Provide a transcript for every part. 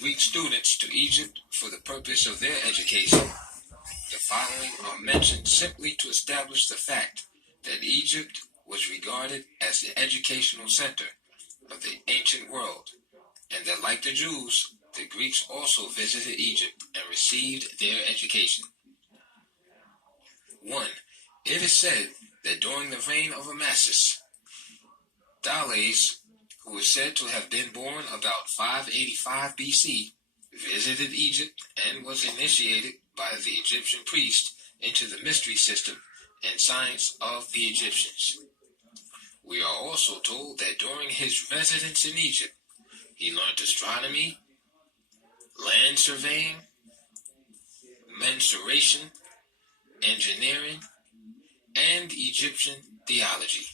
Greek students to Egypt for the purpose of their education. The following are mentioned simply to establish the fact that Egypt was regarded as the educational center of the ancient world, and that like the Jews, the Greeks also visited Egypt and received their education. 1. It is said that during the reign of Amasis, Thales, who is said to have been born about 585 BC, visited Egypt and was initiated by the Egyptian priest into the mystery system and science of the Egyptians. We are also told that during his residence in Egypt, he learned astronomy, land surveying, mensuration, engineering, and Egyptian theology.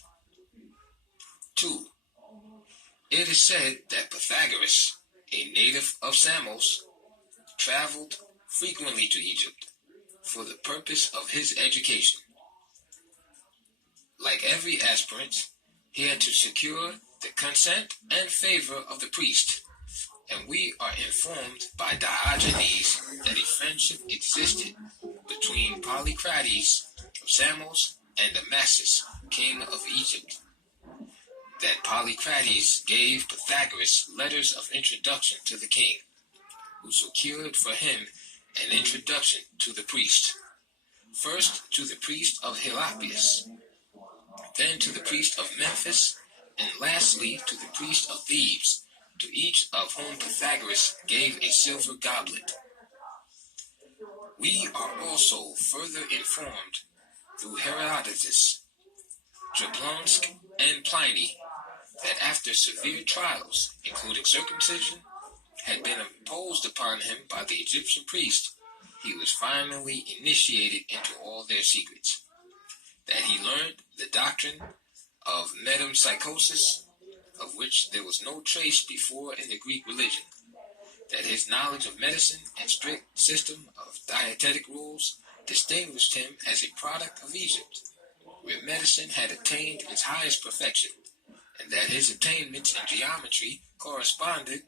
2. It is said that Pythagoras, a native of Samos, traveled frequently to Egypt for the purpose of his education. Like every aspirant, he had to secure the consent and favor of the priest, and we are informed by Diogenes that a friendship existed between Polycrates of Samos and Amasis, king of Egypt. That Polycrates gave Pythagoras letters of introduction to the king, who secured for him an introduction to the priest. First to the priest of Heliopolis, then to the priest of Memphis, and lastly to the priest of Thebes, to each of whom Pythagoras gave a silver goblet. We are also further informed through Herodotus, Jablonsk, and Pliny that after severe trials, including circumcision, had been imposed upon him by the Egyptian priest, he was finally initiated into all their secrets. That he learned the doctrine of metempsychosis, of which there was no trace before in the Greek religion. That his knowledge of medicine and strict system of dietetic rules distinguished him as a product of Egypt, where medicine had attained its highest perfection, and that his attainments in geometry corresponded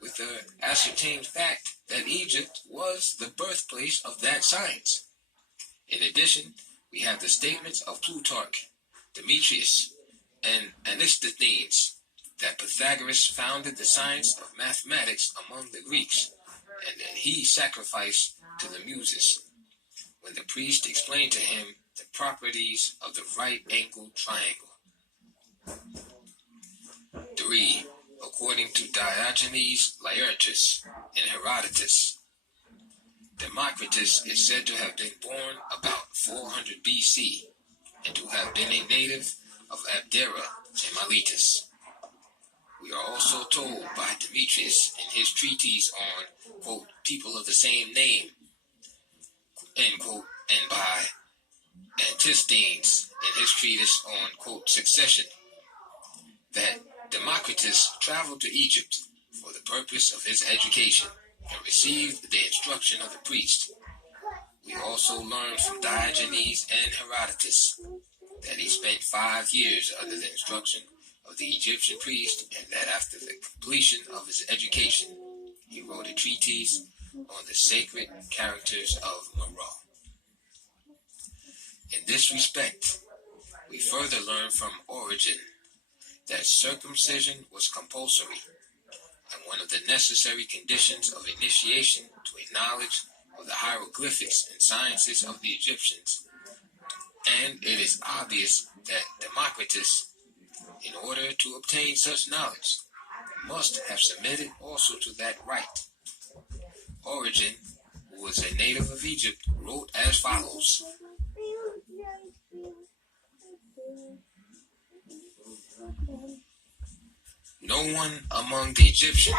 with the ascertained fact that Egypt was the birthplace of that science. In addition, we have the statements of Plutarch, Demetrius, and Antisthenes that Pythagoras founded the science of mathematics among the Greeks, and that he sacrificed to the Muses when the priest explained to him the properties of the right-angled triangle. 3. According to Diogenes Laertius and Herodotus, Democritus is said to have been born about 400 BC and to have been a native of Abdera in Miletus. We are also told by Demetrius in his treatise on, quote, people of the same name, end quote, and by Antisthenes in his treatise on, quote, succession, that Democritus traveled to Egypt for the purpose of his education and received the instruction of the priest. We also learn from Diogenes and Herodotus that he spent 5 years under the instruction of the Egyptian priest, and that after the completion of his education, he wrote a treatise on the sacred characters of Meroe. In this respect, we further learn from Origen that circumcision was compulsory and one of the necessary conditions of initiation to a knowledge of the hieroglyphics and sciences of the Egyptians, and it is obvious that Democritus, in order to obtain such knowledge, must have submitted also to that rite. Origen, who was a native of Egypt, wrote as follows. No one among the Egyptians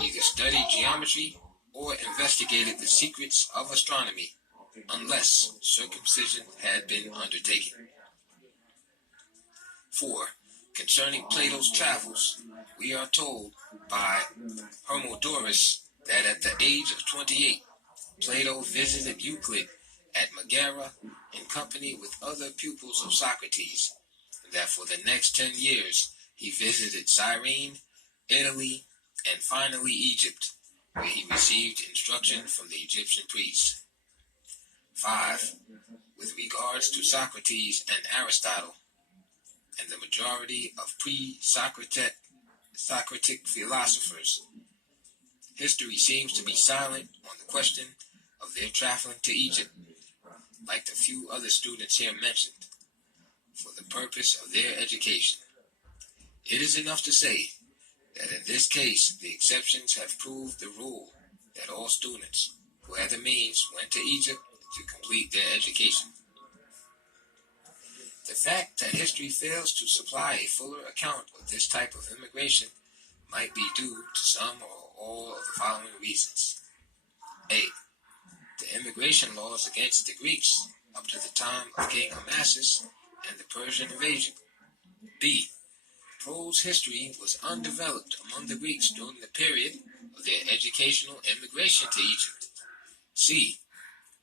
either studied geometry or investigated the secrets of astronomy unless circumcision had been undertaken. 4. Concerning Plato's travels, we are told by Hermodorus that at the age of 28, Plato visited Euclid at Megara in company with other pupils of Socrates, and that for the next 10 years he visited Cyrene, Italy, and finally Egypt, where he received instruction from the Egyptian priests. 5. With regards to Socrates and Aristotle, and the majority of pre-Socratic philosophers, history seems to be silent on the question of their traveling to Egypt, like the few other students here mentioned, for the purpose of their education. It is enough to say that in this case the exceptions have proved the rule, that all students who had the means went to Egypt to complete their education. The fact that history fails to supply a fuller account of this type of immigration might be due to some or all of the following reasons. A. The immigration laws against the Greeks up to the time of King Amasis and the Persian invasion. B. Prose history was undeveloped among the Greeks during the period of their educational immigration to Egypt. C.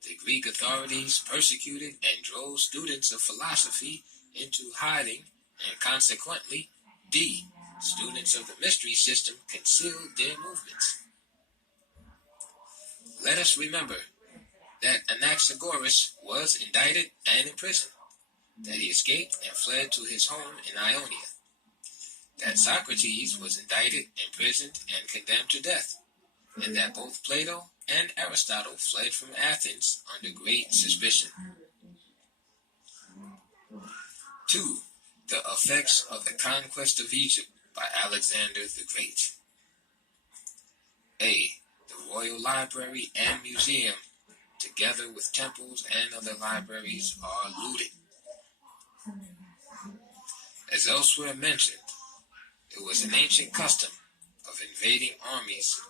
The Greek authorities persecuted and drove students of philosophy into hiding, and consequently, D. Students of the mystery system concealed their movements. Let us remember that Anaxagoras was indicted and imprisoned, that he escaped and fled to his home in Ionia, that Socrates was indicted, imprisoned, and condemned to death, and that both Plato and Aristotle fled from Athens under great suspicion. 2. The effects of the conquest of Egypt by Alexander the Great. A. The Royal Library and Museum, together with temples and other libraries, are looted. As elsewhere mentioned, it was an ancient custom of invading armies